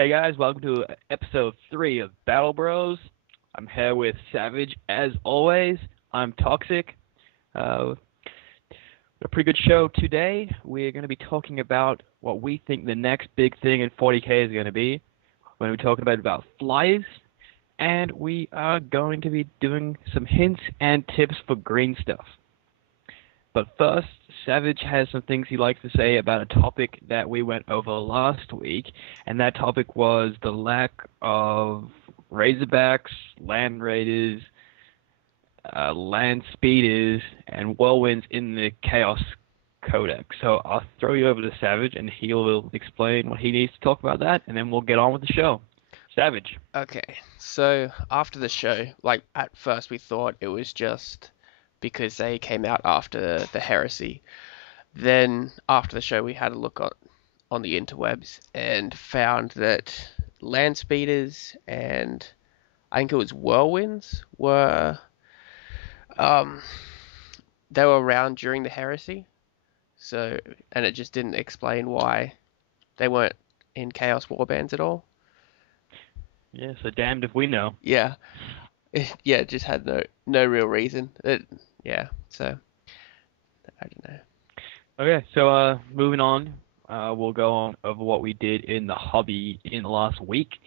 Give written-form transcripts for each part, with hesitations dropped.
Hey guys, welcome to episode 3 of Battle Bros. I'm here with Savage as always. I'm Toxic. Uh, a pretty good show today. We're going to be talking about what we think the next big thing in 40k is going to be. We're going to be talking about flyers, and we are going to be doing some hints and tips for green stuff. But first, Savage has some things he likes to say about a topic that we went over last week, and that topic was the lack of Razorbacks, Land Raiders, Land Speeders, and Whirlwinds in the Chaos Codex. So I'll throw you over to Savage, and he will explain what he needs to talk about that, and then we'll get on with the show. Savage. Okay, so after the show, like at first we thought it was just because they came out after the heresy. Then after the show, we had a look on the interwebs and found that land speeders and I think it was whirlwinds were um they were around during the heresy. So and it just didn't explain why they weren't in Chaos Warbands at all. Yeah, so damned if we know. Yeah, yeah, it just had no real reason. Yeah, so I don't know. Okay, so moving on, we'll go on over what we did in the hobby in the last week.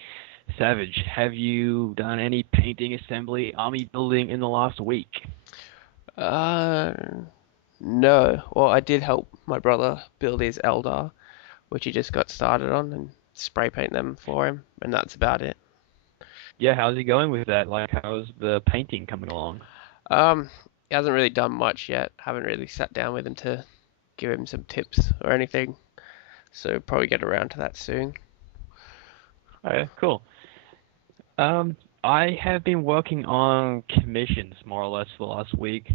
Savage, have you done any painting, assembly, army building in the last week? Uh, no. Well, I did help my brother build his Eldar, which he just got started on, and spray paint them for him, and that's about it. Yeah, how's he going with that? Like, how's the painting coming along? He hasn't really done much yet. Haven't really sat down with him to give him some tips or anything. So probably get around to that soon. Okay, cool. Um, I have been working on commissions more or less for the last week.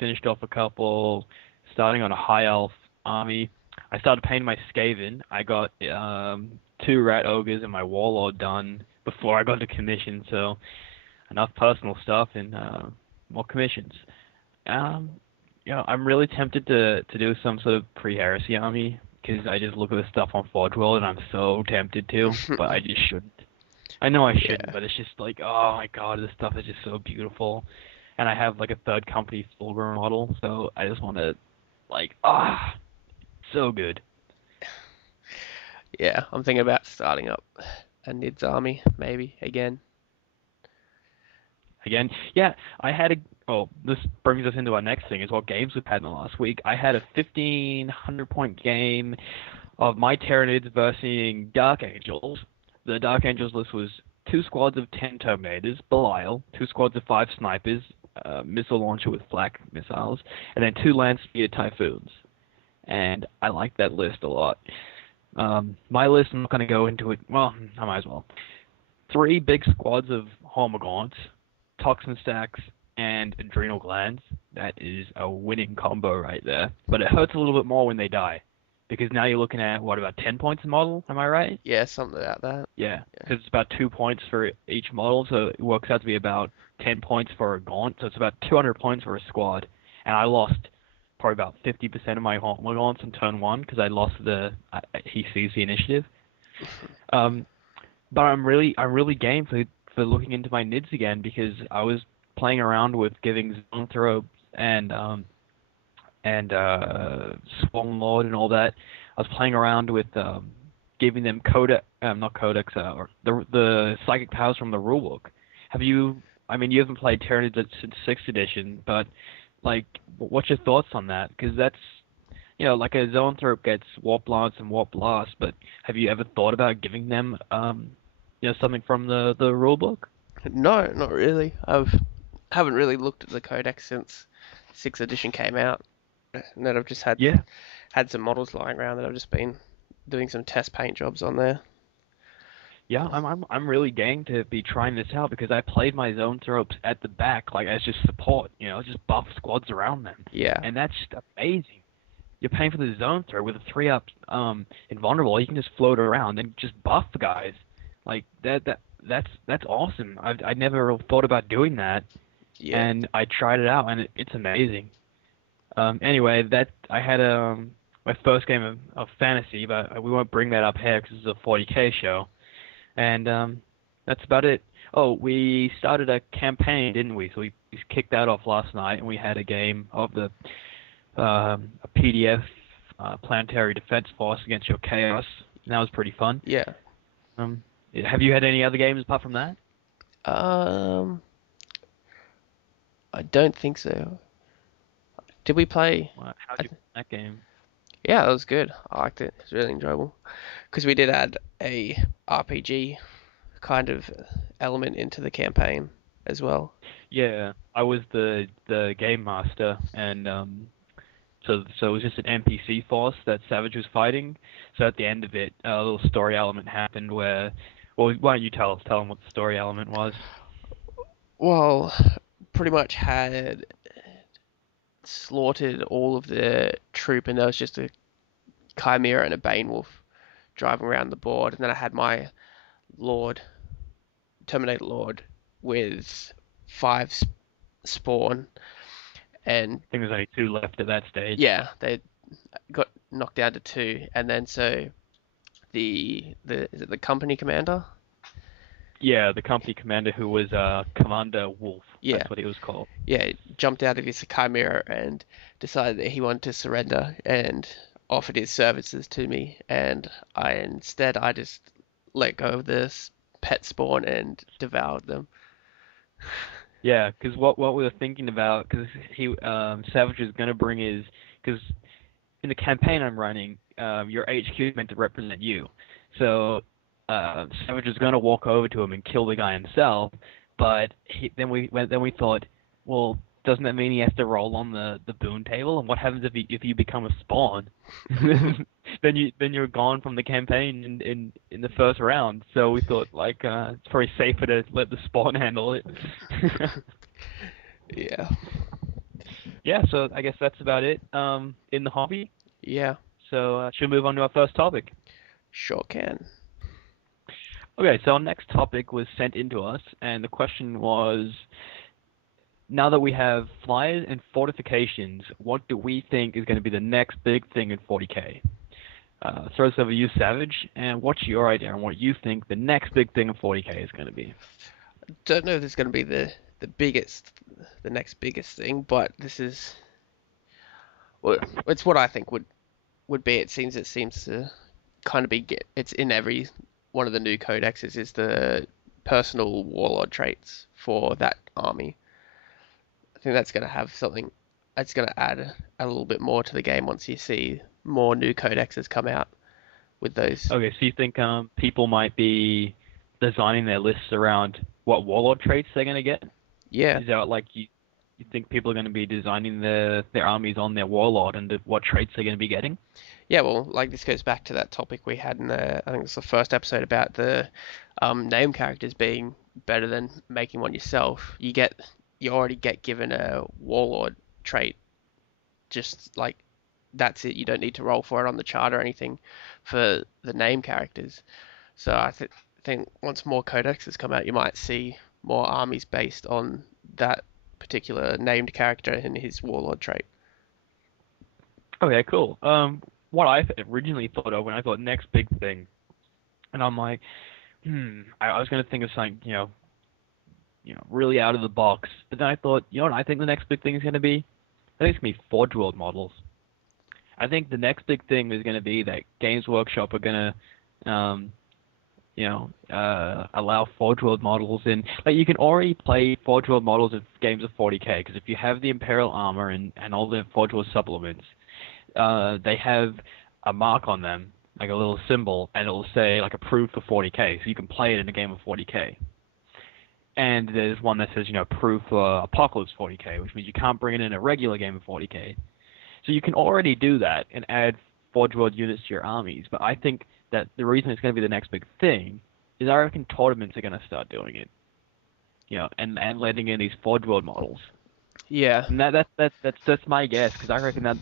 Finished off a couple, starting on a high elf army. I started painting my Skaven. I got two rat ogres and my warlord done before I got to commission. So enough personal stuff and more commissions. Um, I'm really tempted to do some sort of pre-heresy army because I just look at the stuff on Forge World and I'm so tempted to, but I just shouldn't. I know I shouldn't, Yeah, but it's just like, oh my god, this stuff is just so beautiful. And I have like a third company Fulgrim model, so I just want to, like, so good. yeah. I'm thinking about starting up a Nids army, maybe again. Again, yeah, I had a, oh, this brings us into our next thing, is what games we've had in the last week. I had a 1,500 point game of my Tyranids versus Dark Angels. The Dark Angels list was two squads of 10 Terminators, Belial, two squads of 5 Snipers, missile launcher with flak missiles, and then two Land Speeder Typhoons. And I like that list a lot. My list, I'm not going to go into it. Well, I might as well. Three big squads of Hormagaunts, Toxin Stacks, and Adrenal Glands. That is a winning combo right there. But it hurts a little bit more when they die. Because now you're looking at, what, about 10 points a model? Am I right? Yeah, something about that. Yeah, Yeah. because it's about 2 points for each model, so it works out to be about 10 points for a gaunt, so it's about 200 points for a squad. And I lost probably about 50% of my gaunts in turn one because I lost he sees the initiative. Um, but I'm really game for looking into my nids again because I was playing around with giving Zoanthropes and Swarm Lord and all that. I was playing around with giving them not codex, or the psychic powers from the rulebook. Have you? I mean, you haven't played Tyranids since sixth edition, but like, what's your thoughts on that? Because that's like a Zoanthrope gets Warp Lance and Warp Blast, but have you ever thought about giving them something from the rulebook? No, not really. Haven't really looked at the codex since sixth edition came out, and then I've just Yeah, had some models lying around that I've just been doing some test paint jobs on there. yeah, I'm really gang to be trying this out because I played my Zoanthropes at the back like as just support, just buff squads around them, Yeah, and that's just amazing. You're paying for the Zoanthrope with a 3-up invulnerable. You can just float around and just buff the guys. Like that's awesome. I never thought about doing that, yeah, and I tried it out, and it's amazing. Anyway, that I had my first game of fantasy, but we won't bring that up here because it's a 40k show. and that's about it. Oh, we started a campaign, didn't we? So we kicked that off last night, and we had a game of the a PDF Planetary Defense Force against your Chaos. And that was pretty fun. Yeah. Um, have you had any other games apart from that? Um, I don't think so. Did we play? How'd I you that game? Yeah, that was good. I liked it. It was really enjoyable. Because we did add a RPG kind of element into the campaign as well. Yeah, I was the game master, and so it was just an NPC force that Savage was fighting. So at the end of it, a little story element happened where, well, why don't you tell them what the story element was? Well, pretty much had slaughtered all of the troop, and there was just a Chimera and a Bane Wolf driving around the board. And then I had my Lord, Terminator Lord, with five spawn, and I think there's only two left at that stage. yeah, they got knocked down to two. And then so the is it the company commander? Yeah, the company commander who was Commander Wolf. Yeah, That's what he was called. yeah, jumped out of his Chimera and decided that he wanted to surrender and offered his services to me. And I just let go of this pet spawn and devoured them. Yeah, because what we were thinking about, because Savage is gonna bring his, because in the campaign I'm running, your HQ is meant to represent you. So Savage is gonna walk over to him and kill the guy himself, but then we thought, well, doesn't that mean he has to roll on the boon table? And what happens if you become a spawn? Then you're gone from the campaign in the first round. So we thought like it's probably safer to let the spawn handle it. Yeah, Yeah, so I guess that's about it in the hobby. yeah, So should we move on to our first topic? sure can. Okay, so our next topic was sent in to us, and the question was, now that we have flyers and fortifications, what do we think is going to be the next big thing in 40K? Throw this over to you, Savage, and what's your idea on what you think the next big thing in 40K is going to be? Don't know if this is going to be the next biggest thing, but this is, well, it's what I think would be. It seems to kind of it's in every one of the new codexes is the personal warlord traits for that army. I think that's going to have something. It's going to add a little bit more to the game once you see more new codexes come out with those. Okay, so you think people might be designing their lists around what warlord traits they're going to get? Yeah, Is that like you think people are going to be designing their armies on their warlord and what traits they're going to be getting? yeah. Well, like this goes back to that topic we had in I think it's the first episode about the name characters being better than making one yourself. You already get given a warlord trait, just like that's it. You don't need to roll for it on the chart or anything for the name characters. So think once more codexes come out, you might see more armies based on that particular named character and his warlord trait. Okay, cool. What I originally thought of when I thought next big thing, and I'm like, I was going to think of something, really out of the box. But then I thought, you know what I think the next big thing is going to be? I think it's going to be Forge World models. I think the next big thing is going to be that Games Workshop are going to, allow Forge World models in. Like, you can already play Forge World models in games of 40K, because if you have the Imperial Armor and all the Forge World supplements, they have a mark on them, like a little symbol, and it'll say, like, approved for 40K, so you can play it in a game of 40K. And there's one that says, approved for Apocalypse 40K, which means you can't bring it in a regular game of 40K. So you can already do that and add Forge World units to your armies, but I think that the reason it's going to be the next big thing is I reckon tournaments are going to start doing it, and letting in these Forge World models. Yeah, And that's my guess, because I reckon that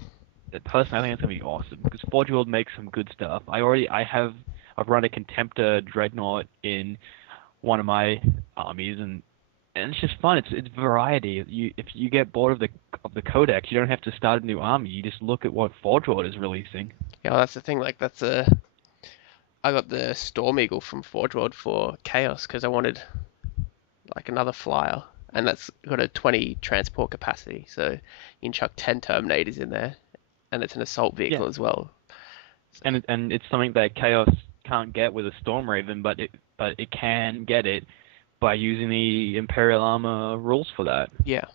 personally I think it's going to be awesome, because Forge World makes some good stuff. I've run a Contemptor Dreadnought in one of my armies, and it's just fun. It's variety. If you get bored of the codex, you don't have to start a new army. You just look at what Forge World is releasing. yeah. Well, that's the thing. Like that's I got the Storm Eagle from Forge World for Chaos because I wanted like another flyer, and that's got a 20 transport capacity, so you can chuck 10 Terminators in there, and it's an assault Yeah, vehicle as well. So, and it's something that Chaos can't get with a Storm Raven, but it can get it by using the Imperial Armor rules for that. yeah,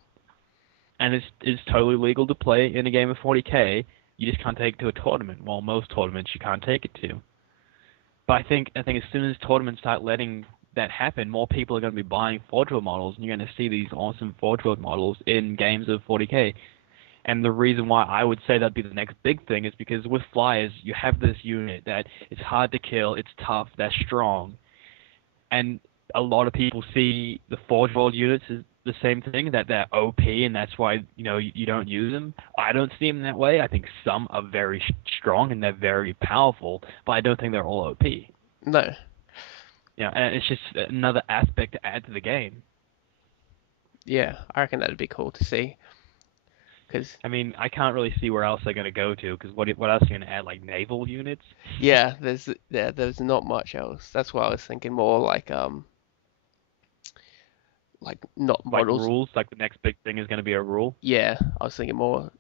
And it's totally legal to play in a game of 40k. You just can't take it to a tournament. While most tournaments you can't take it to. But I think as soon as tournaments start letting that happen, more people are going to be buying Forge World models, and you're going to see these awesome Forge World models in games of 40k. And the reason why I would say that'd be the next big thing is because with flyers, you have this unit that it's hard to kill, it's tough, they're strong, and a lot of people see the Forge World units as the same thing, that they're OP, and that's why you don't use them. I don't see them that way. I think some are very strong and they're very powerful, but I don't think they're all OP. no, And it's just another aspect to add to the game. yeah, I reckon that'd be cool to see. Because I mean, I can't really see where else they're gonna go to, because what else are you gonna add, like naval units? there's not much else. That's why I was thinking more like not Like models. rules, like the next big thing is gonna be a rule. Yeah, I was thinking more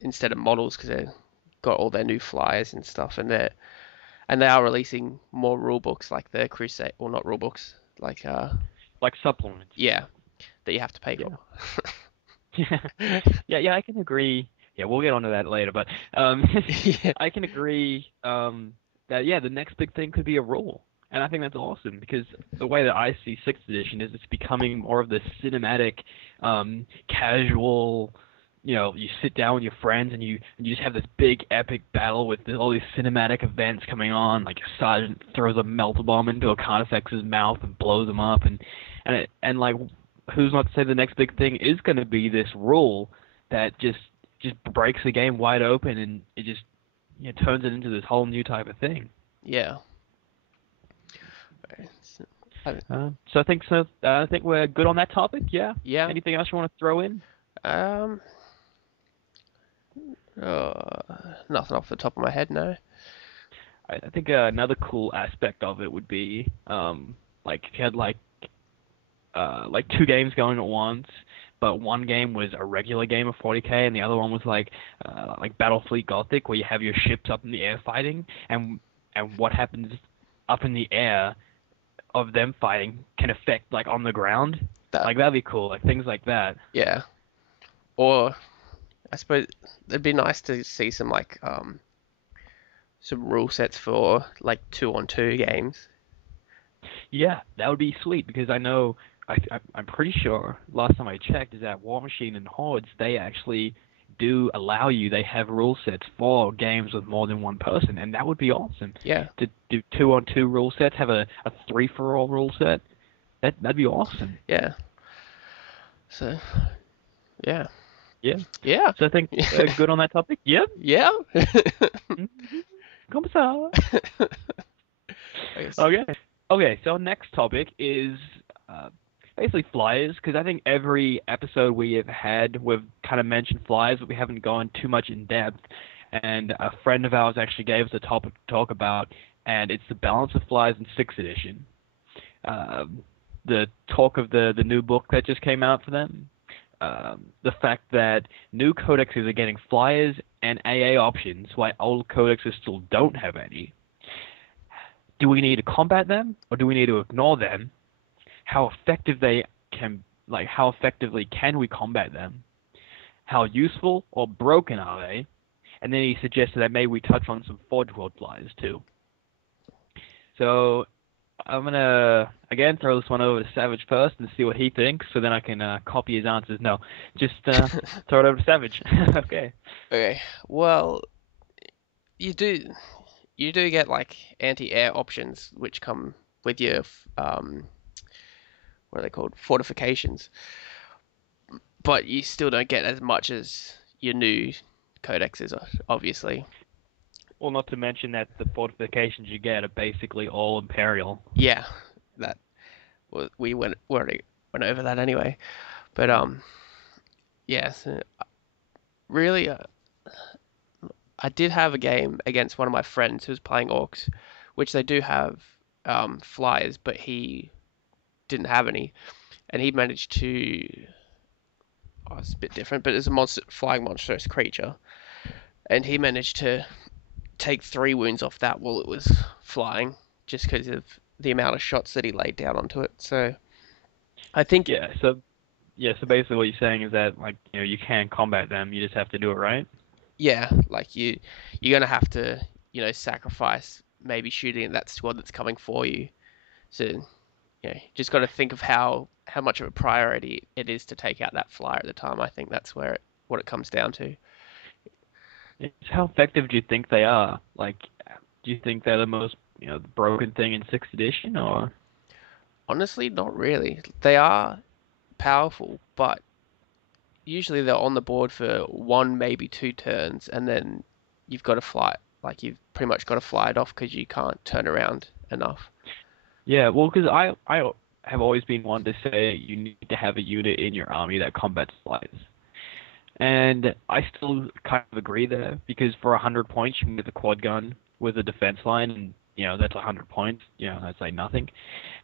instead of models because they've got all their new flyers and stuff, and they are releasing more rule books like the Crusade, or not rule books, like Like supplements. yeah, that you have to pay Yeah. for. Yeah, I can agree. Yeah, we'll get onto that later, but Yeah, I can agree that yeah, the next big thing could be a rule, and I think that's awesome because the way that I see Sixth Edition is it's becoming more of this cinematic, casual. You sit down with your friends and you just have this big epic battle with all these cinematic events coming on. Like a sergeant throws a melter bomb into a Carnifex's mouth and blows him up, and like who's not to say the next big thing is going to be this rule that just breaks the game wide open and it just turns it into this whole new type of thing. yeah. Okay, So I think so. I think we're good on that topic. Yeah. yeah. Anything else you want to throw in? Um, Nothing off the top of my head, no. I think another cool aspect of it would be like if you had like two games going at once, but one game was a regular game of 40k, and the other one was like Battlefleet Gothic, where you have your ships up in the air fighting, and what happens up in the air of them fighting can affect like on the ground. That Like that'd be cool, like things like that. Yeah. Or I suppose it'd be nice to see some rule sets for like 2-on-2 games. Yeah, that would be sweet because I know I'm pretty sure last time I checked is that War Machine and Hordes they actually do allow you. They have rule sets for games with more than one person, and that would be awesome. Yeah, To do 2-on-2 rule sets, have a 3-for-all rule set. That'd be awesome. yeah. So yeah, Yeah. yeah, So I think good on that topic. Yep. yeah. Mhm. Comme ça. I guess- Okay. Okay. So our next topic is basically flyers, because I think every episode we have had, we've kind of mentioned flyers, but we haven't gone too much in depth. And a friend of ours actually gave us a topic to talk about, and it's the balance of flyers in 6th edition. The talk of the new book that just came out for them. The fact that new codexes are getting flyers and AA options, while old codexes still don't have any. Do we need to combat them, or do we need to ignore them? How effectively can we combat them? How useful or broken are they? And then he suggested that maybe we touch on some Forge World flyers too. So I'm gonna again throw this one over to Savage first and see what he thinks, so then I can copy his answers. No, just throw it over to Savage. Okay. Okay. Well, you do get like anti-air options which come with your what are they called? Fortifications. But you still don't get as much as your new codexes, obviously. Well, not to mention that the fortifications you get are basically all Imperial. Yeah, that we already went over that anyway. But yes, really, I did have a game against one of my friends who was playing Orcs which they do have flyers, but he didn't have any, and he managed to. Oh, it's a bit different, but it's a flying monstrous creature, and he managed to take 3 wounds off that while it was flying, just because of the amount of shots that he laid down onto it. So I think, Yeah. So basically, what you're saying is that like you can combat them. You just have to do it right. yeah, like you're gonna have to, sacrifice maybe shooting at that squad that's coming for you. So just got to think of how much of a priority it is to take out that flyer at the time. I think that's what it comes down to. How effective do you think they are? Like, do you think they're the most broken thing in sixth edition, or? Honestly, not really. They are powerful, but usually they're on the board for one, maybe 2 turns, and then you've got to fly. Like you've pretty much got to fly it off because you can't turn around enough. Yeah, well, because I have always been one to say you need to have a unit in your army that combats flyers. And I still kind of agree there because for 100 points you can get the quad gun with a defense line, and that's 100 points. That's like nothing.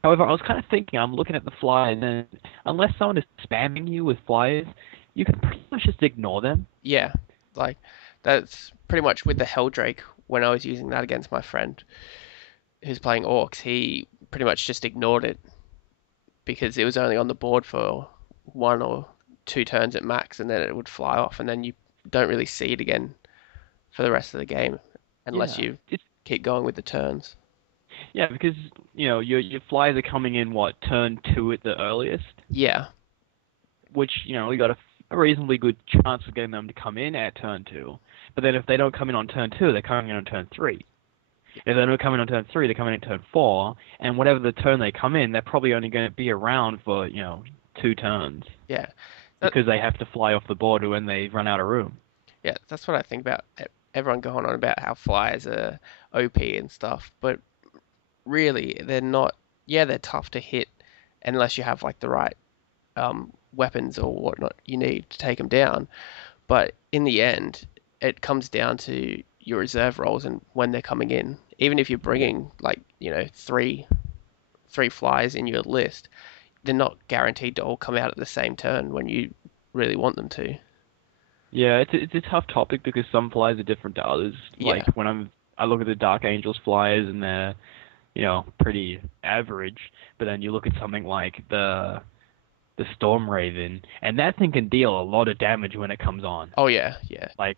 However, I was kind of thinking, I'm looking at the flyers, and unless someone is spamming you with flyers, you can pretty much just ignore them. Yeah, like that's pretty much with the Helldrake. When I was using that against my friend who's playing Orcs, he pretty much just ignored it because it was only on the board for 1 or 2 turns at max, and then it would fly off, and then you don't really see it again for the rest of the game unless Yeah, you it's keep going with the turns. yeah because your flyers are coming in what turn two at the earliest, Yeah, which we got a reasonably good chance of getting them to come in at turn two. But then if they don't come in on turn two, they're coming in on turn three. If they don't come in on turn three, they're coming in turn four, and whatever the turn they come in, they're probably only going to be around for 2 turns yeah, that, because they have to fly off the board when they run out of room. yeah. That's what I think about everyone going on about how flyers are OP and stuff, but really they're not. Yeah, they're tough to hit unless you have like the right weapons or whatnot you need to take them down. But in the end, it comes down to your reserve rolls and when they're coming in. Even if you're bringing like three flies in your list, they're not guaranteed to all come out at the same turn when you really want them to. Yeah, it's a tough topic because some flyers are different to others. Yeah, Like when I look at the Dark Angels flyers and they're pretty average, but then you look at something like the Storm Raven, and that thing can deal a lot of damage when it comes on. oh yeah, yeah, Like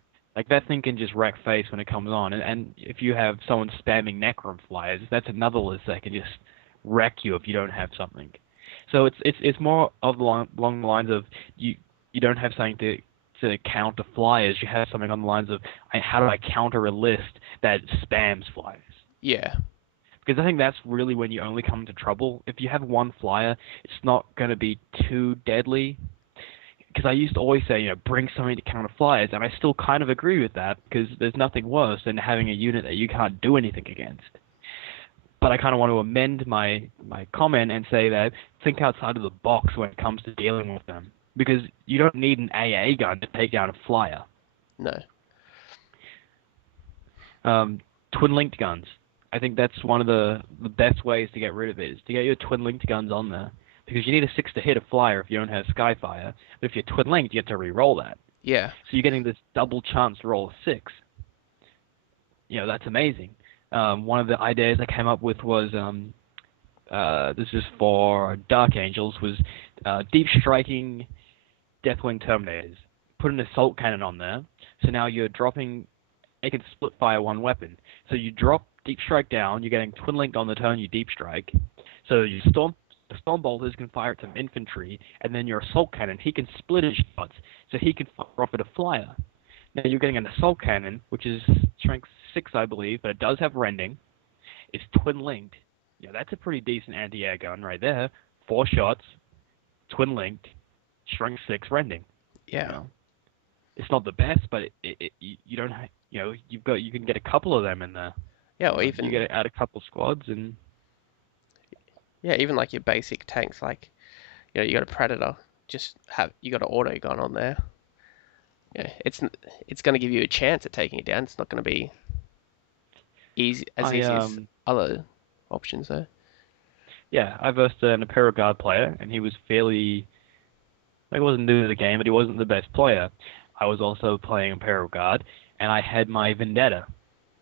that thing can just wreck face when it comes on, and if you have someone spamming Necron flyers, that's another list that can just wreck you if you don't have something. So it's more of along the lines of you don't have something to counter flyers. You have something on the lines of how do I counter a list that spams flyers? yeah, Because I think that's really when you only come into trouble. If you have one flyer, it's not going to be too deadly. Because I used to always say, bring something to counter flyers, and I still kind of agree with that, because there's nothing worse than having a unit that you can't do anything against. But I kind of want to amend my comment and say that think outside of the box when it comes to dealing with them. Because you don't need an AA gun to take down a flyer. no, Twin-linked guns. I think that's one of the best ways to get rid of it, is to get your twin-linked guns on there. Because you need a 6 to hit a flyer if you don't have Skyfire. But if you're twin-linked, you have to re-roll that. yeah, So you're getting this double chance to roll a 6. That's amazing. One of the ideas I came up with was, this is for Dark Angels, was deep striking Deathwing Terminators. Put an assault cannon on there, so now you're dropping. It can split fire one weapon. So you drop deep strike down. You're getting twin linked on the turn. You deep strike. So the storm bolters can fire at some infantry, and then your assault cannon, he can split his shots, so he can fire off at a flyer. Now you're getting an assault cannon, which is strength 6, I believe, but it does have rending. It's twin linked. That's a pretty decent anti-air gun right there. 4 shots, twin linked, strength 6 rending. You yeah, know, it's not the best, but you don't you can get a couple of them in there. yeah, or You get even to add a couple squads, and yeah, even like your basic tanks, like you got a Predator, you got an auto gun on there. Yeah, it's going to give you a chance at taking it down. It's not going to be as I easy as other options though. Yeah, I versed an Imperial Guard player, and he was fairly, like, he wasn't new to the game, but he wasn't the best player. I was also playing Imperial Guard, and I had my Vendetta.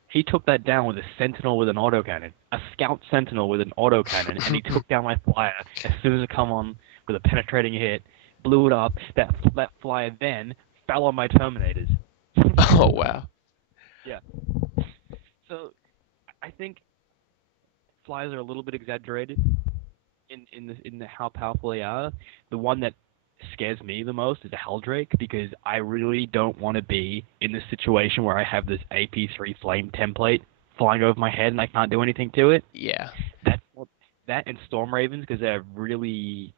He took that down with a Sentinel with an autocannon, a Scout Sentinel with an autocannon, and he took down my flyer as soon as it come on with a penetrating hit, blew it up. That flyer then fell on my Terminators. Oh wow. Yeah. So I think flyers are a little bit exaggerated in the how powerful they are. The one that scares me the most is a Helldrake because I really don't want to be in this situation where I have this AP3 flame template flying over my head and I can't do anything to it. Yeah. That's that and Storm Ravens because they're really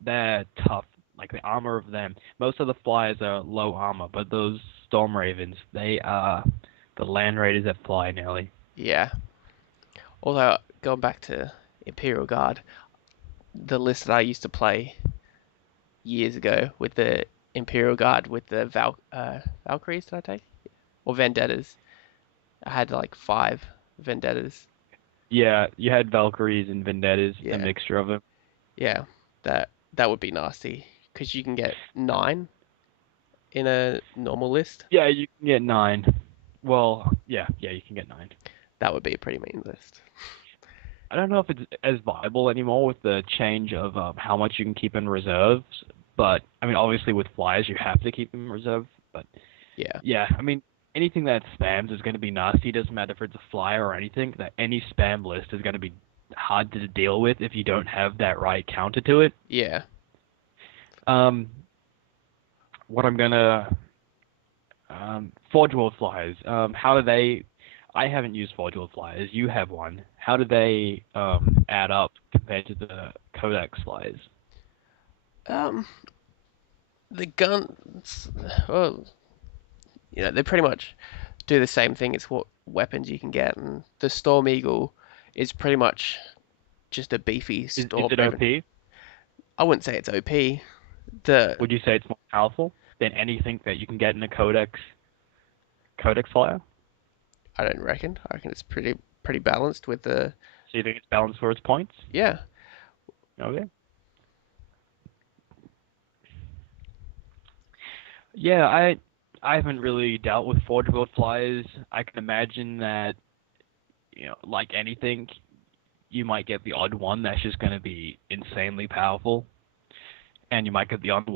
they're tough. Like the armor of them, most of the flyers are low armor, but those Storm Ravens, they are the Land Raiders that fly nearly. Yeah. Although going back to Imperial Guard, the list that I used to play years ago with the Imperial Guard with the Valkyries, did I take? Or Vendettas. I had like 5 Vendettas. Yeah, you had Valkyries and Vendettas, a Yeah. mixture of them. Yeah. That would be nasty because you can get 9 in a normal list. Yeah, you can get 9. Well, yeah, you can get 9. That would be a pretty mean list. I don't know if it's as viable anymore with the change of how much you can keep in reserves, but I mean, obviously with flyers you have to keep them in reserve. But Yeah. yeah, I mean, anything that spams is going to be nasty. It doesn't matter if it's a flyer or anything. That any spam list is going to be hard to deal with if you don't have that right counter to it. Yeah. Um, what I'm gonna Forge World flyers. How do they? I haven't used Forge World flyers. You have one. How do they add up compared to the Codex flyers? Um, the guns, well, they pretty much do the same thing. It's what weapons you can get, and the Storm Eagle is pretty much just a beefy Is Storm it Raven. OP? I wouldn't say it's OP. The Would you say it's more powerful than anything that you can get in a Codex flyer? I don't reckon. I reckon it's pretty balanced with the. So you think it's balanced for its points? Yeah. Okay. Yeah, I haven't really dealt with Forge World flyers. I can imagine that, like anything, you might get the odd one that's just going to be insanely powerful, and you might get the odd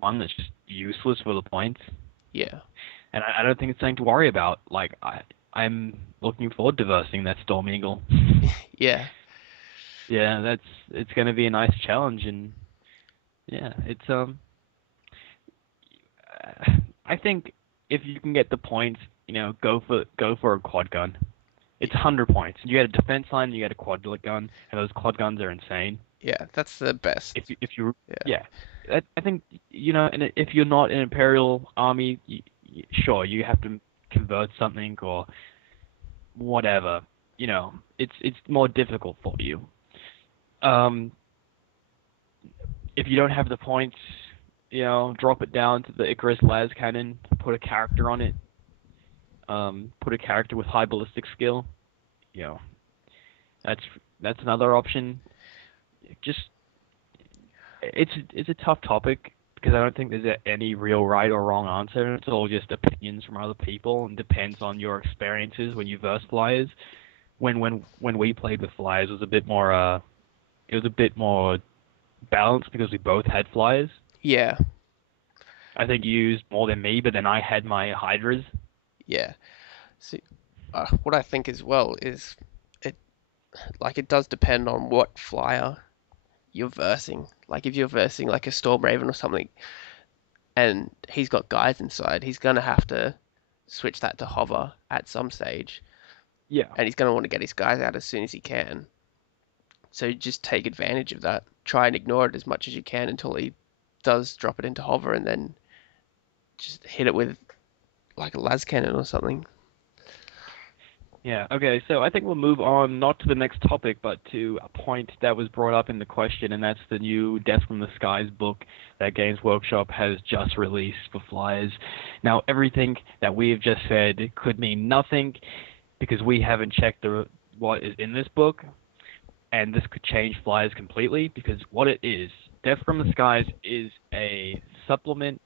one that's just useless for the points. Yeah. And I don't think it's something to worry about. Like I'm looking forward to versing that Storm Eagle. Yeah. Yeah, it's going to be a nice challenge, and yeah, I think if you can get the points, go for a quad gun. It's 100 points. You get a defense line, you get a quad gun, and those quad guns are insane. Yeah. That's the best. If you Yeah. yeah, I think and if you're not an Imperial army, sure you have to convert something or whatever. It's more difficult for you. Um, if you don't have the points, drop it down to the Icarus Las cannon, put a character on it, put a character with high ballistic skill. You know, that's another option. Just it's a tough topic because I don't think there's any real right or wrong answer. It's all just opinions from other people and depends on your experiences when you verse flyers. When we played with flyers, it was a bit more balanced because we both had flyers. Yeah. I think you used more than me, but then I had my Hydras. Yeah. See, what I think as well is it it does depend on what flyer you're versing. Like if you're versing like a Storm Raven or something, and he's got guys inside, he's gonna have to switch that to hover at some stage, Yeah. and he's gonna want to get his guys out as soon as he can. So just take advantage of that. Try and ignore it as much as you can until he does drop it into hover, and then just hit it with like a las cannon or something. Yeah, okay, so I think we'll move on not to the next topic, but to a point that was brought up in the question, and that's the new Death from the Skies book that Games Workshop has just released for Flyers. Now, everything that we have just said could mean nothing because we haven't checked what is in this book, and this could change Flyers completely because what it is, Death from the Skies is a supplement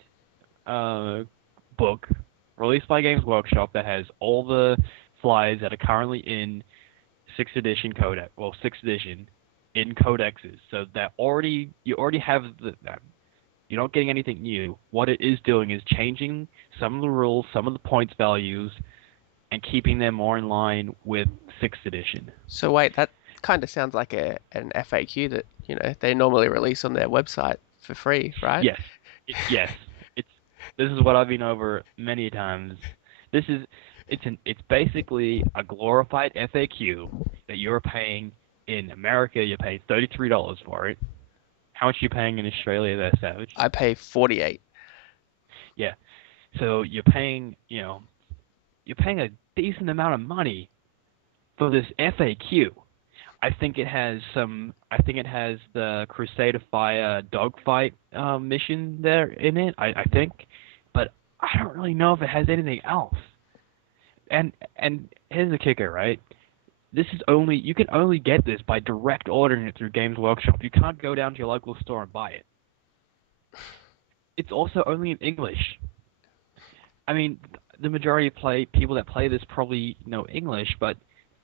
book released by Games Workshop that has all the Flyers that are currently in 6th edition codex, 6th edition in codexes. So that you already have you're not getting anything new. What it is doing is changing some of the rules, some of the points values, and keeping them more in line with 6th edition. So wait, that kind of sounds like an FAQ that, they normally release on their website for free, right? Yes. Yes. This is what I've been over many times. It's basically a glorified FAQ that you're paying in America. You pay $33 for it. How much are you paying in Australia there, Savage? I pay 48. Yeah. So you're paying a decent amount of money for this FAQ. I think it has the Crusader Fire dogfight mission there in it. I think, but I don't really know if it has anything else. And here's the kicker, right? You can only get this by direct ordering it through Games Workshop. You can't go down to your local store and buy it. It's also only in English. I mean, the majority of people that play this probably know English, but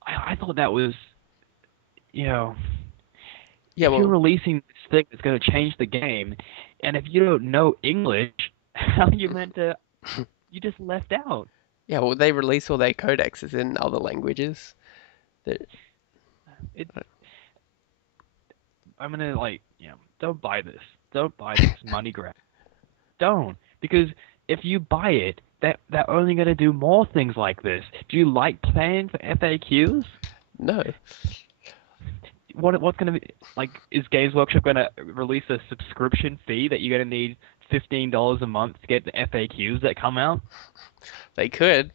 I thought that was, Yeah, if well, you're releasing this thing that's going to change the game, and if you don't know English, how are you meant to? You just left out. they release all their codexes in other languages. It, I'm gonna don't buy this. Don't buy this money grab. Don't, because if you buy it, they're only gonna do more things like this. Do you like paying for FAQs? No. What's gonna be like? Is Games Workshop gonna release a subscription fee that you're gonna need $15 a month to get the FAQs that come out? They could.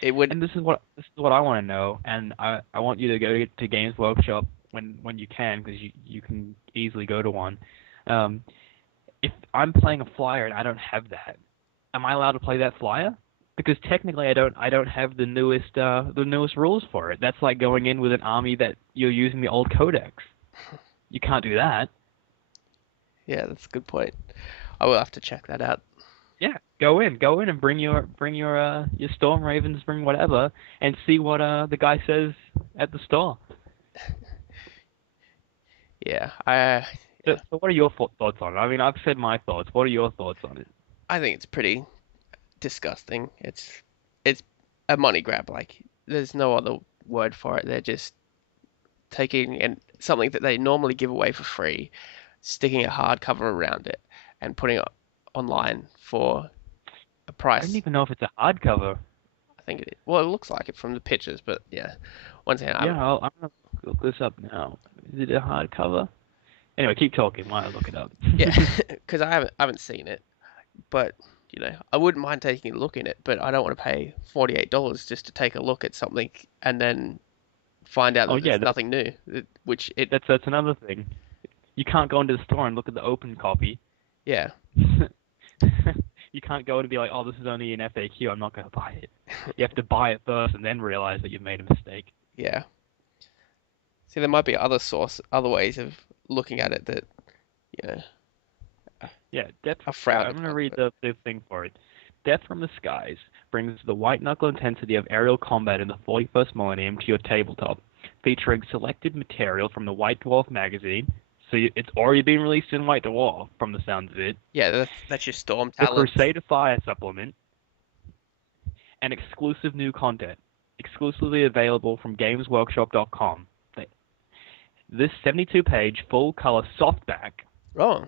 It would. And this is what I want to know, and I want you to go to Games Workshop when you can, because you can easily go to one. If I'm playing a flyer and I don't have that, am I allowed to play that flyer? Because technically I don't have the newest rules for it. That's like going in with an army that you're using the old codex. You can't do that. Yeah, that's a good point. I will have to check that out. Yeah, go in and bring your Storm Ravens, bring whatever, and see what the guy says at the store. Yeah, So what are your thoughts on it? I mean, I've said my thoughts. What are your thoughts on it? I think it's pretty disgusting. It's a money grab. Like, there's no other word for it. They're just taking something that they normally give away for free, sticking a hardcover around it, and putting it online for a I price. don't even know if it's a hardcover. I think it looks like it from the pictures, but yeah. Once again, Yeah, I'm gonna look this up now. Is it a hardcover? Anyway, keep talking while I look it up. yeah, because I haven't seen it, but I wouldn't mind taking a look in it, but I don't want to pay $48 just to take a look at something and then find out Oh that yeah, there's nothing new. that's another thing. You can't go into the store and look at the open copy. Yeah. You can't go and be like, oh, this is only an FAQ, I'm not going to buy it. You have to buy it first and then realize that you've made a mistake. Yeah. See, there might be other ways of looking at it that, Yeah, are frowned I'm going to upon, read but- the thing for it. Death from the Skies brings the white-knuckle intensity of aerial combat in the 41st millennium to your tabletop, featuring selected material from the White Dwarf magazine. So it's already been released in White Dwarf, from the sounds of it. Yeah, that's your Storm The talent. Crusader Fire supplement, and exclusive new content, exclusively available from GamesWorkshop.com. This 72-page full-color softback Oh,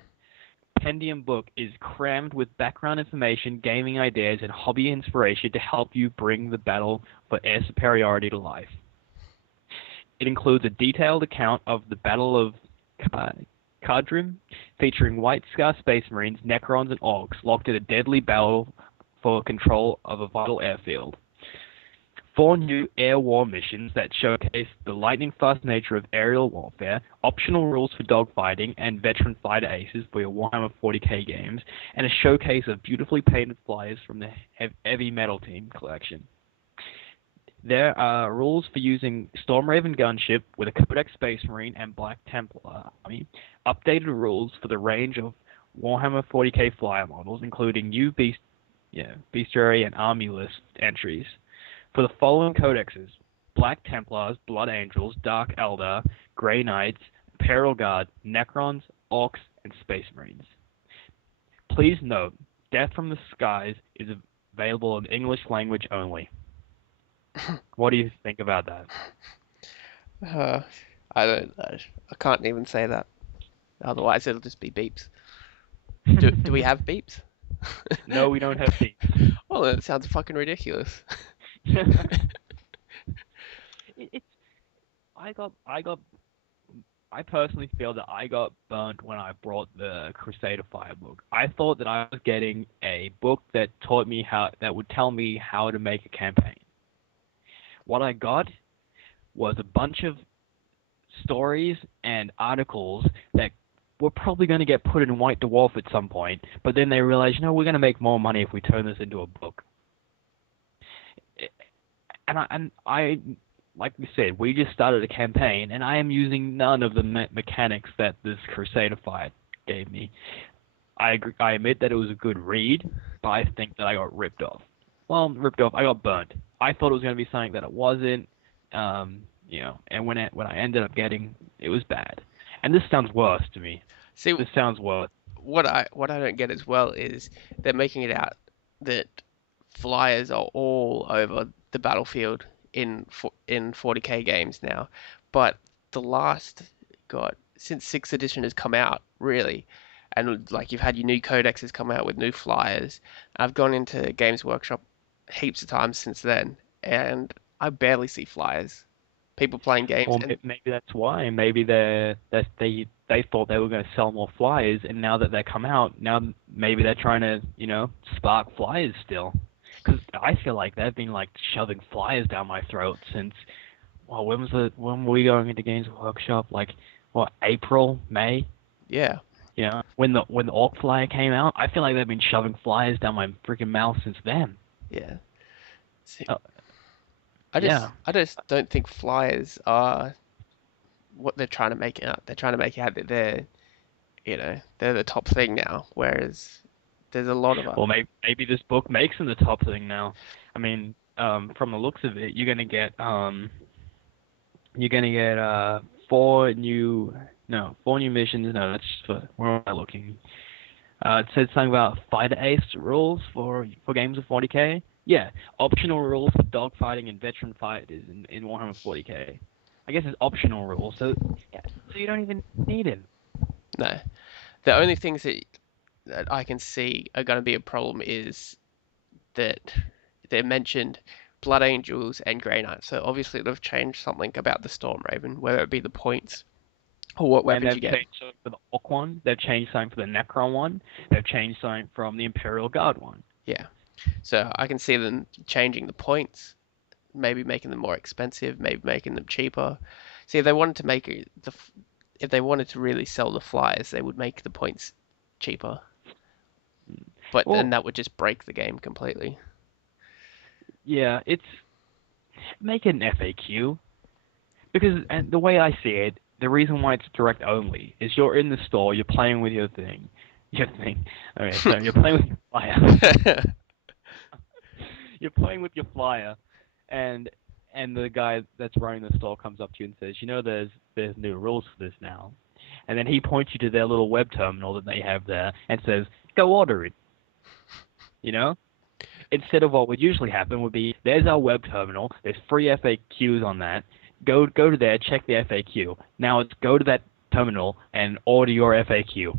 compendium book is crammed with background information, gaming ideas, and hobby inspiration to help you bring the battle for air superiority to life. It includes a detailed account of the Battle of Kardrim, featuring White Scar Space Marines, Necrons, and Orcs locked in a deadly battle for control of a vital airfield. 4 new air war missions that showcase the lightning-fast nature of aerial warfare, optional rules for dogfighting, and veteran fighter aces for your Warhammer 40k games, and a showcase of beautifully painted flyers from the Heavy Metal Team collection. There are rules for using Stormraven gunship with a Codex Space Marine and Black Templar army. Updated rules for the range of Warhammer 40k flyer models, including new bestiary and army list entries. For the following codexes: Black Templars, Blood Angels, Dark Eldar, Grey Knights, Imperial Guard, Necrons, Orcs, and Space Marines. Please note, Death from the Skies is available in English language only. What do you think about that? Uh, I don't know. I can't even say that. Otherwise, it'll just be beeps. Do we have beeps? No, we don't have these. Well, that sounds fucking ridiculous. It's I personally feel that I got burnt when I brought the Crusader Fire book. I thought that I was getting a book that would tell me how to make a campaign. What I got was a bunch of stories and articles that were probably going to get put in White Dwarf at some point, but then they realized, we're going to make more money if we turn this into a book. And I like we said, we just started a campaign, and I am using none of the mechanics that this Crusader Fire gave me. I admit that it was a good read, but I think that I got ripped off. Well, ripped off. I got burnt. I thought it was going to be something that it wasn't, and when I ended up getting, it was bad. And this sounds worse to me. See, this sounds worse. What I don't get as well is they're making it out that flyers are all over the battlefield in 40k games now, but since 6th edition has come out, really, and like you've had your new codexes come out with new flyers. I've gone into Games Workshop heaps of times since then, and I barely see flyers. People playing games. Or maybe that's why. Maybe they thought they were going to sell more flyers, and now that they come out, now maybe they're trying to spark flyers still. Because I feel like they've been like shoving flyers down my throat since. Well, when were we going into Games Workshop? Like what, April, May? Yeah. When the Orc flyer came out, I feel like they've been shoving flyers down my freaking mouth since then. Yeah. See, I just don't think flyers are what they're trying to make it out. They're trying to make it out that they're the top thing now, whereas there's a lot of Well, maybe this book makes them the top thing now. I mean, from the looks of it, you're gonna get 4 new missions. No, that's for where am I looking? It said something about fighter ace rules for games of 40k. Yeah, optional rules for dogfighting and veteran fighters in Warhammer 40k. I guess it's optional rules, so you don't even need it. No, the only things that I can see are going to be a problem is that they mentioned Blood Angels and Grey Knights. So obviously they've changed something about the Stormraven, whether it be the points or what weapons you get. They've changed something for the Orc one. They've changed something for the Necron one. They've changed something from the Imperial Guard one. Yeah. So I can see them changing the points, maybe making them more expensive, maybe making them cheaper. See, if they wanted to really sell the flyers, they would make the points cheaper. But then that would just break the game completely. Yeah, make it an FAQ. Because and the way I see it, the reason why it's direct only is you're in the store, you're playing with your thing. Okay, so you're playing with your flyer. You're playing with your flyer, and the guy that's running the store comes up to you and says, there's new rules for this now. And then he points you to their little web terminal that they have there and says, go order it. Instead of what would usually happen would be, there's our web terminal, there's free FAQs on that, go to there, check the FAQ. Now it's go to that terminal and order your FAQ.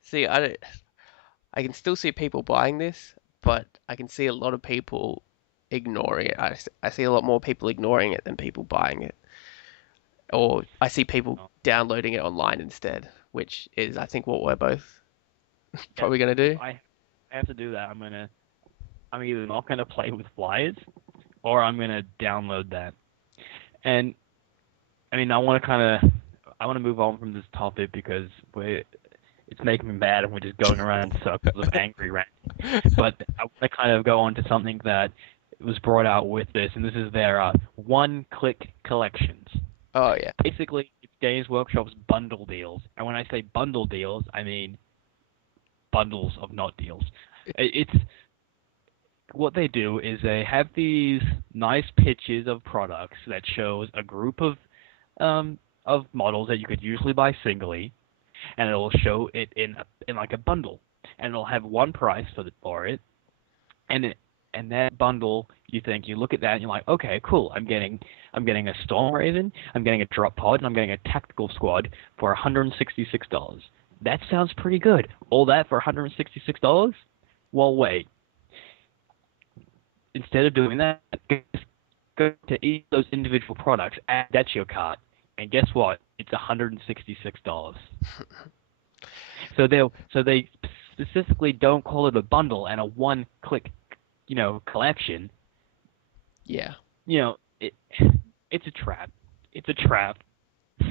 See, I can still see people buying this, but I can see a lot of people ignoring it. I see a lot more people ignoring it than people buying it. Or I see people downloading it online instead, which is, I think, what we're both probably going to do. I have to do that. I'm either not going to play with flyers, or I'm going to download that. And, I mean, I want to move on from this topic because it's making me mad and we're just going around in circles of angry rant. But I want to kind of go on to something that was brought out with this, and this is their one-click collections. Oh yeah. Basically, it's Games Workshop's bundle deals, and when I say bundle deals, I mean bundles of not deals. It's what they do is they have these nice pictures of products that shows a group of models that you could usually buy singly, and it'll show it in like a bundle, and it'll have one price for it, and that bundle, you look at that and you're like, okay, cool, I'm getting a Storm Raven, I'm getting a Drop Pod, and I'm getting a Tactical Squad for $166. That sounds pretty good. All that for $166? Well, wait. Instead of doing that, just go to each of those individual products, add that to your cart, and guess what? It's $166. So they specifically don't call it a bundle and a one-click, collection. Yeah. It's a trap. It's a trap.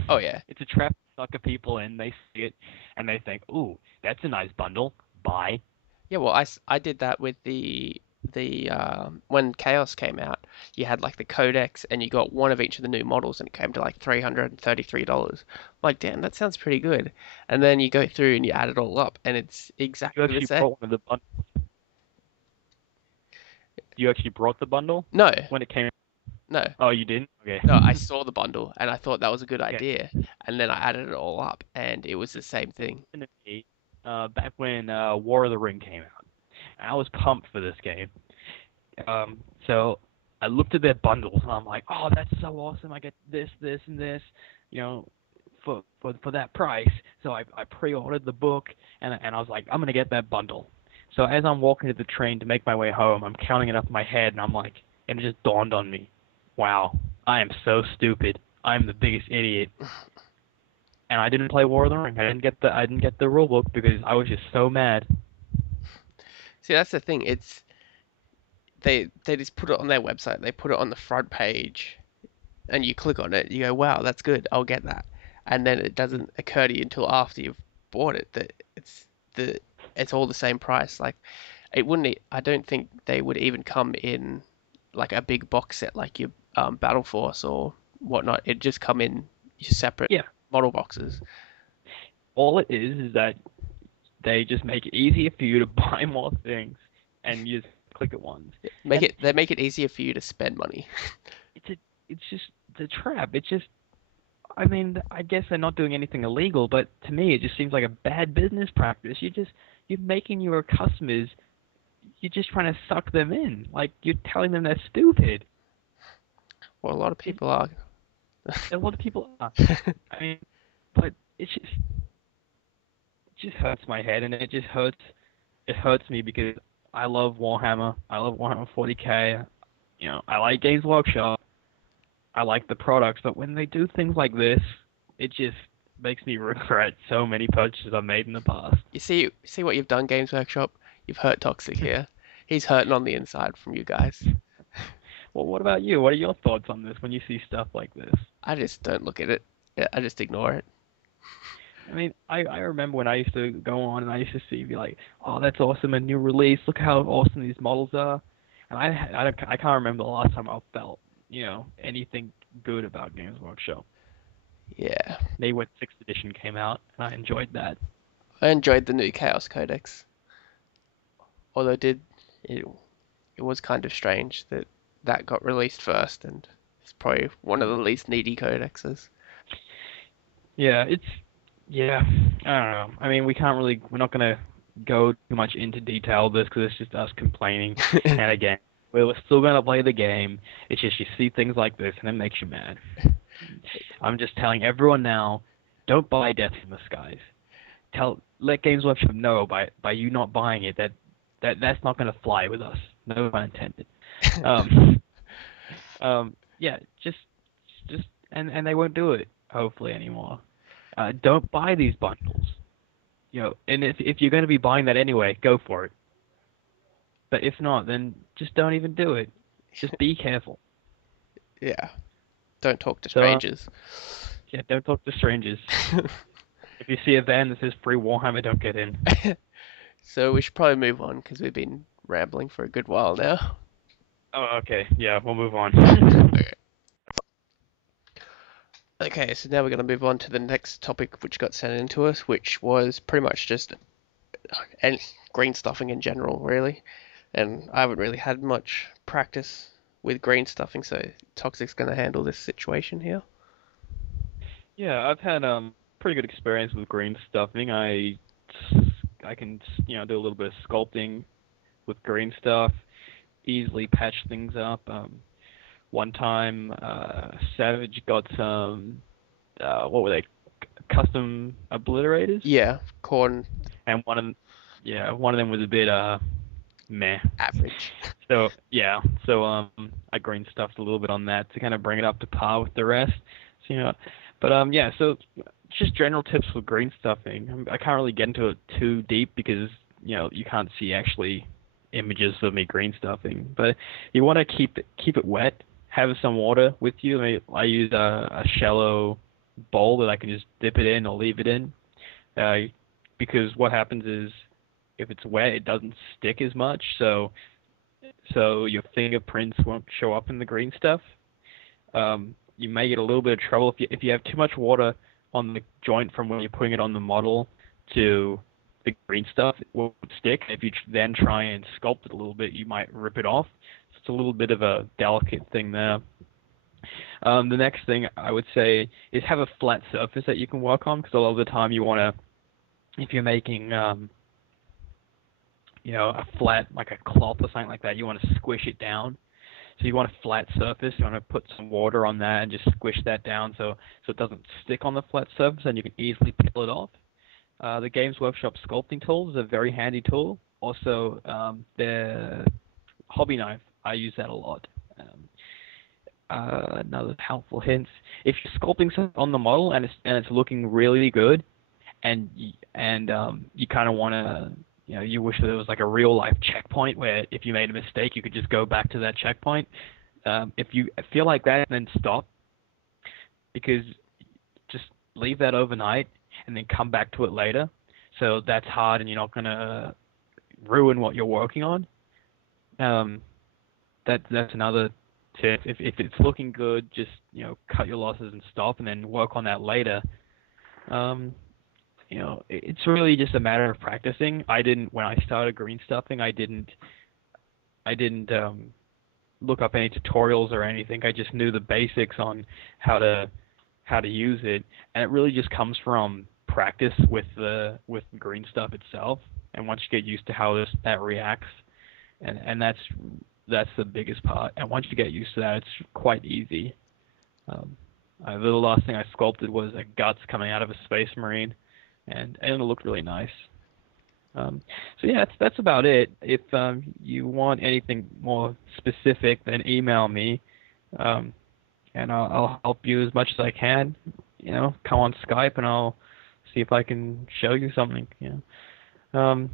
Oh yeah. It's a trap to sucker people in. They see it and they think, "Ooh, that's a nice bundle. Buy." Yeah. Well, I did that with the when Chaos came out. You had like the Codex, and you got one of each of the new models, and it came to like $333. Like, damn, that sounds pretty good. And then you go through and you add it all up, and it's You exactly the actually same. brought one of the bundles. You actually brought the bundle No, when it came. no. Oh, you didn't? Okay. No, I saw the bundle and I thought that was a good Okay. idea, and then I added it all up, and it was the same thing. To me, back when War of the Ring came out, and I was pumped for this game. So I looked at their bundles and I'm like, oh, that's so awesome! I get this, this, and this, you know, for that price. So I pre-ordered the book and I was like, I'm gonna get that bundle. So as I'm walking to the train to make my way home, I'm counting it up in my head and I'm like, and it just dawned on me, wow, I am so stupid. I'm the biggest idiot. And I didn't play War of the Ring. I didn't get the rule book because I was just so mad. See, that's the thing. It's they just put it on their website. They put it on the front page, and you click on it. You go, wow, that's good. I'll get that. And then it doesn't occur to you until after you've bought it that the it's all the same price. Like it wouldn't. I don't think they would even come in like a big box set like your Battle Force or whatnot. It'd just come in your separate Yeah, model boxes. all it is that they just make it easier for you to buy more things, and you just click it once. And They make it easier for you to spend money. it's just the trap. It's just, I mean, I guess they're not doing anything illegal, but to me, it just seems like a bad business practice. You're making your customers, you're just trying to suck them in. Like you're telling them they're stupid. Well, a lot of It, people are. a lot of people are. I mean, but it just hurts my head, and it hurts me because I love Warhammer. I love Warhammer 40K. I like Games Workshop. I like the products, but when they do things like this, it just makes me regret so many purchases I've made in the past. You see what you've done, Games Workshop? You've hurt Toxic here. He's hurting on the inside from you guys. Well, what about you? What are your thoughts on this when you see stuff like this? I just don't look at it. Yeah, I just ignore it. I mean, I remember when I used to go on and I used to see, be like, oh, that's awesome, a new release. Look how awesome these models are. And I can't remember the last time I felt, anything good about Games Workshop. Yeah. Maybe when 6th edition came out, and I enjoyed that. I enjoyed the new Chaos Codex. Although it it was kind of strange that that got released first, and it's probably one of the least needy codexes. Yeah, yeah, I don't know. I mean, we're not gonna go too much into detail of this because it's just us complaining. And again, we're still gonna play the game. It's just you see things like this and it makes you mad. I'm just telling everyone now, don't buy Death in the Skies. Let Games Workshop know by you not buying it that's not gonna fly with us. No pun intended. Um, yeah, just and they won't do it hopefully anymore. Don't buy these bundles. And if you're going to be buying that anyway, go for it. But if not, then just don't even do it. Just be careful. Yeah. Don't talk to So, strangers. yeah, don't talk to strangers. If you see a van that says free Warhammer, don't get in. So we should probably move on because we've been rambling for a good while now. Oh, okay. Yeah, we'll move on. Okay. Okay, so now we're going to move on to the next topic which got sent in to us, which was pretty much just and green stuffing in general, really. And I haven't really had much practice with green stuffing, so Toxic's going to handle this situation here. Yeah, I've had pretty good experience with green stuffing. I can do a little bit of sculpting with green stuff, easily patch things up. One time, Savage got some what were they? Custom obliterators, Yeah, corn and one of them was a bit meh. average. So yeah, so I green stuffed a little bit on that to kind of bring it up to par with the rest. So, but yeah, so just general tips for green stuffing. I can't really get into it too deep because you can't see actually images of me green stuffing. But you want to keep it wet. Have some water with you. I use a shallow bowl that I can just dip it in or leave it in. Uh, because what happens is if it's wet, it doesn't stick as much. So your fingerprints won't show up in the green stuff. You may get a little bit of trouble if you have too much water on the joint from when you're putting it on the model to the green stuff. It won't stick. If you then try and sculpt it a little bit, you might rip it off. So it's a little bit of a delicate thing there. The next thing I would say is have a flat surface that you can work on because a lot of the time you want to, if you're making a flat, like a cloth or something like that, you want to squish it down. So you want a flat surface. You want to put some water on that and just squish that down so it doesn't stick on the flat surface and you can easily peel it off. The Games Workshop sculpting tool is a very handy tool. Also, the hobby knife, I use that a lot. Another helpful hint: if you're sculpting something on the model and it's looking really good, and you kind of want to you wish there was like a real life checkpoint where if you made a mistake, you could just go back to that checkpoint. If you feel like that, then stop because just leave that overnight and then come back to it later. So that's hard and you're not going to ruin what you're working on. That's another tip. If it's looking good, just cut your losses and stop and then work on that later. It's really just a matter of practicing. When I started green stuffing, I didn't look up any tutorials or anything. I just knew the basics on how to use it, and it really just comes from practice with the green stuff itself. And once you get used to how that reacts, and that's the biggest part. And once you get used to that, it's quite easy. The last thing I sculpted was a guts coming out of a space marine. And it looked really nice. So yeah, that's about it. If you want anything more specific, then email me, and I'll help you as much as I can. Come on Skype and I'll see if I can show you something. Yeah,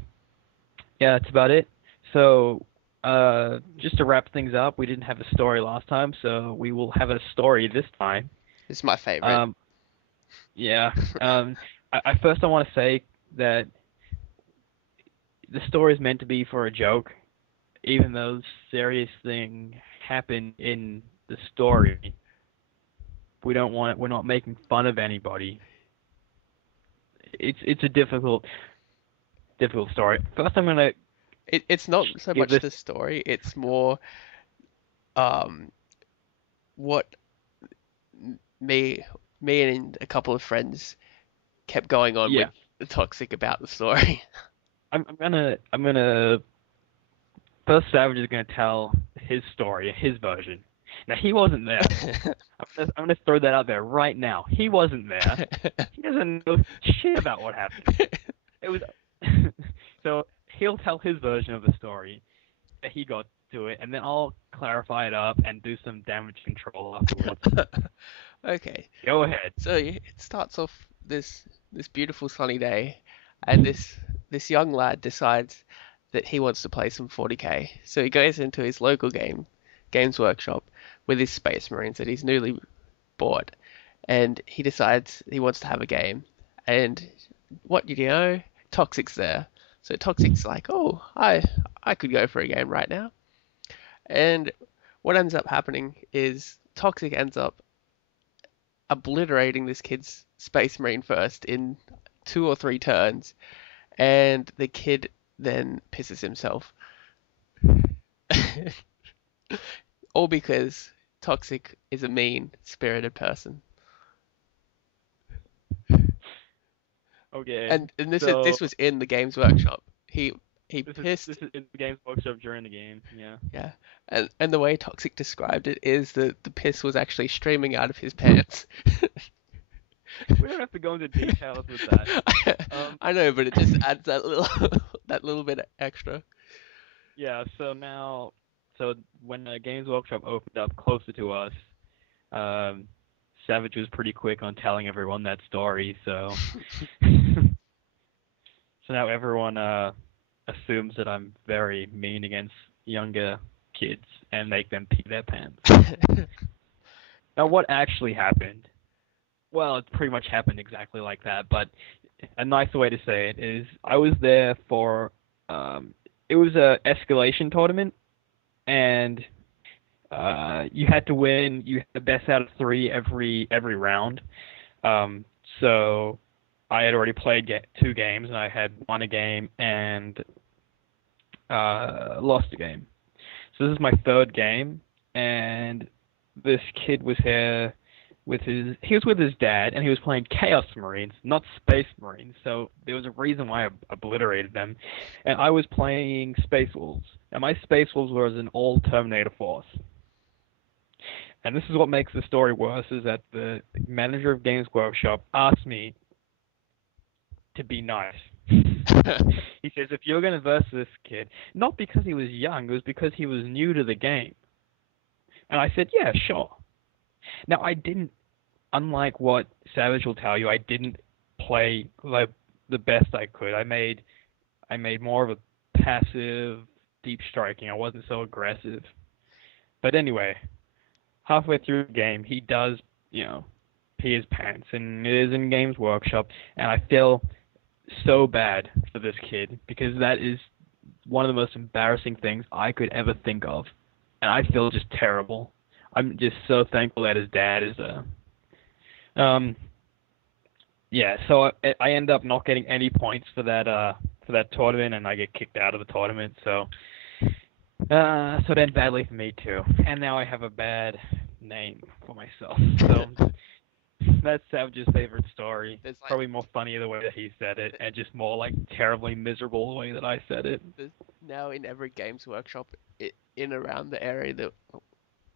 that's about it. So just to wrap things up, we didn't have a story last time, so we will have a story this time. This is my favorite. Yeah. I want to say that the story is meant to be for a joke, even though serious thing happened in the story. We're not making fun of anybody. It's a difficult story. First, I'm gonna. It's not so much the story. It's more, what me and a couple of friends kept going on with the Toxic about the story. I'm gonna first Savage is gonna tell his story, his version. Now he wasn't there. I'm gonna throw that out there right now. He wasn't there. He doesn't know shit about what happened. It was so he'll tell his version of the story that he got to it, and then I'll clarify it up and do some damage control afterwards. Okay. Go ahead. So it starts off this beautiful sunny day, and this young lad decides that he wants to play some 40k. So he goes into his local Games Workshop with his Space Marines that he's newly bought, and he decides he wants to have a game. And what did you know? Toxic's there. So Toxic's like, oh, I could go for a game right now. And what ends up happening is Toxic ends up obliterating this kid's Space Marine first in 2 or 3 turns, and the kid then pisses himself. All because Toxic is a mean-spirited person. Okay, And this is so this was in the Games Workshop. He this is pissed. this is in the Games Workshop during the game. Yeah. Yeah. And the way Toxic described it is that the piss was actually streaming out of his pants. We don't have to go into details with that. I know, but it just adds that little that little bit extra. Yeah. So when Games Workshop opened up closer to us, um, Savage was pretty quick on telling everyone that story. So so now everyone assumes that I'm very mean against younger kids and make them pee their pants. Now, what actually happened? Well, it pretty much happened exactly like that, but a nicer way to say it is I was there for it was a escalation tournament, and you had to win. You had the best out of three every round. Um, so I had already played 2 games, and I had won a game and lost a game. So this is my third game, and this kid was here with he was with his dad, and he was playing Chaos Marines, not Space Marines. So there was a reason why I obliterated them, and I was playing Space Wolves. And my Space Wolves was an all Terminator force. And this is what makes the story worse: is that the manager of Games Workshop asked me to be nice. He says, if you're going to verse this kid, not because he was young, it was because he was new to the game. And I said, yeah, sure. Now, I didn't, unlike what Savage will tell you, I didn't play like the best I could. I made more of a passive, deep striking. I wasn't so aggressive. But anyway, halfway through the game, he does, pee his pants, and it is in Games Workshop, and I feel so bad for this kid because that is one of the most embarrassing things I could ever think of, and I feel just terrible. I'm just so thankful that his dad is um yeah. So I end up not getting any points for that tournament, and I get kicked out of the tournament. So then badly for me too, and now I have a bad name for myself. So that's Savage's favorite story. There's like Probably more funny the way that he said it, and just more like terribly miserable the way that I said it. there's now in every Games Workshop in around the area that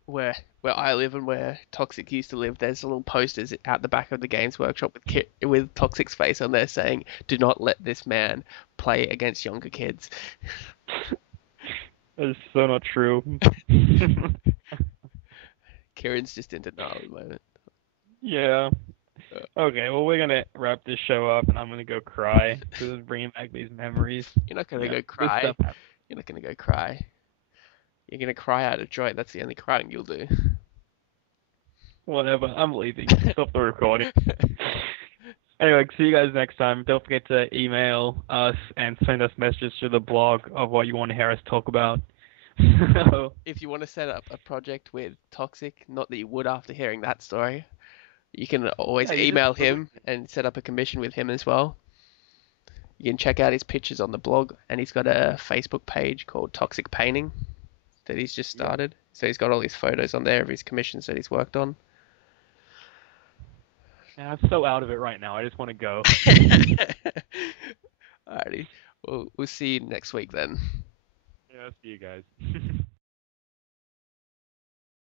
where I live and where Toxic used to live, there's little posters out the back of the Games Workshop with Toxic's face on there saying, "Do not let this man play against younger kids." That is so not true. Kieran's just in denial at the moment. Yeah. Uh, Okay, well, we're gonna wrap this show up, and I'm gonna go cry. This is bringing back these memories. You're not gonna Yeah, go this cry. stuff happened. You're not gonna go cry. You're gonna cry out of joy. That's the only crying you'll do. Whatever, I'm leaving. Stop the recording. Anyway, see you guys next time. Don't forget to email us and send us messages to the blog of what you want to hear us talk about. If you want to set up a project with Toxic, not that you would after hearing that story, you can always Yeah, you email just him and set up a commission with him as well. You can check out his pictures on the blog, and he's got a Facebook page called Toxic Painting that he's just started. So he's got all his photos on there of his commissions that he's worked on. Yeah, I'm so out of it right now. I just want to go. Alrighty, we'll see you next week then. Yeah, see you guys.